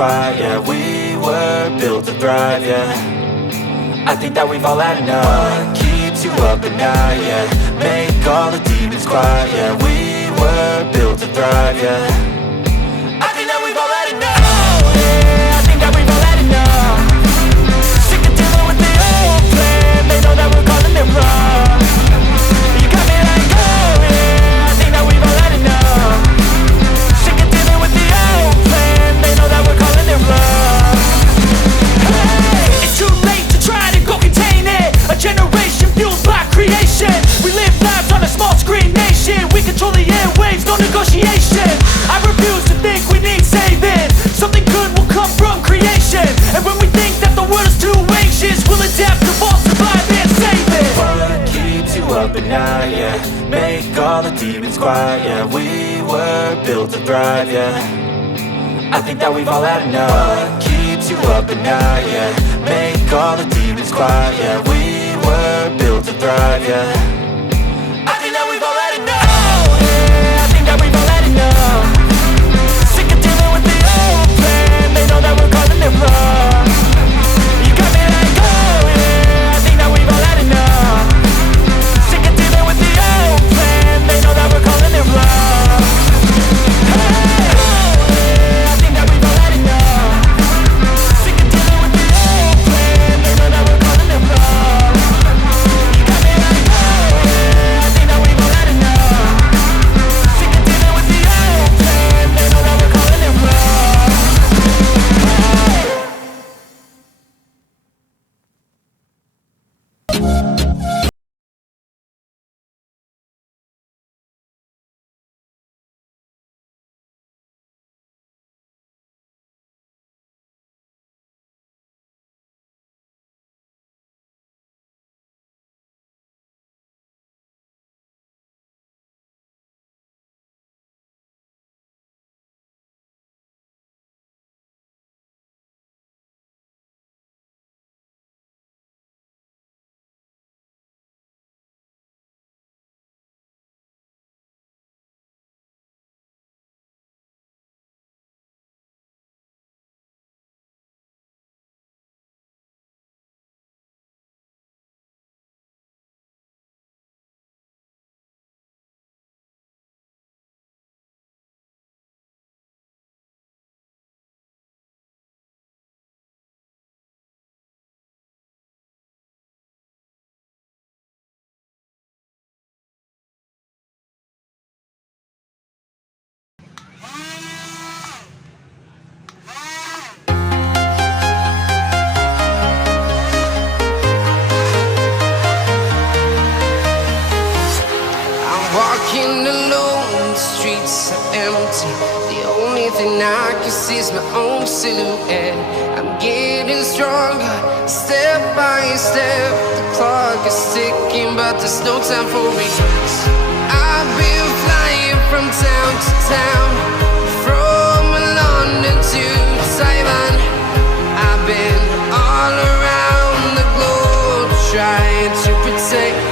quiet, yeah. We were built to thrive, yeah. I think that we've all had enough. What keeps you up at night, yeah? Make all the demons quiet, yeah. We were built to thrive, yeah. I think that we've all had enough. Oh yeah, I think that we've all had enough. Sick of dealing with the old plan. They know that we're calling it wrong. You got me like, oh yeah, I think that we've all had enough. Sick of dealing with the old plan. They know that we're calling it wrong. Hey, it's too late to try to go contain it. A generation fueled by creation. We live lives on a small screen nation. We control the airwaves, no negotiation. I refuse to think we need saving. Something good will come from creation. And when we think that the world is too anxious, we'll adapt, evolve, survive and save it. What keeps you up at night, yeah? Make all the demons quiet, yeah. We were built to thrive, yeah. I think that we've all had enough. What keeps you up at night, yeah? Make all the demons quiet, yeah. We were built to thrive, yeah. I think that we've all had enough. Oh yeah, I think that we've all had enough. Sick of dealing with the old plan. They know that we're calling it wrong. You got me like, oh yeah, I think that we've all had enough. Sick of dealing with the old plan. They know that we're calling it wrong. Hey, oh yeah, I think that we've all had enough. Sick of dealing with the old plan. They know that we're calling it wrong. You got me like, oh yeah, I think that we've all had enough. Sick of dealing with the old plan. They know that we're calling it wrong. Walking alone, the streets are empty. The only thing I can see is my own silhouette. I'm getting stronger, step by step. The clock is ticking, but there's no time for regrets. I've been flying from town to town, from London to Taiwan. I've been all around the globe, trying to protect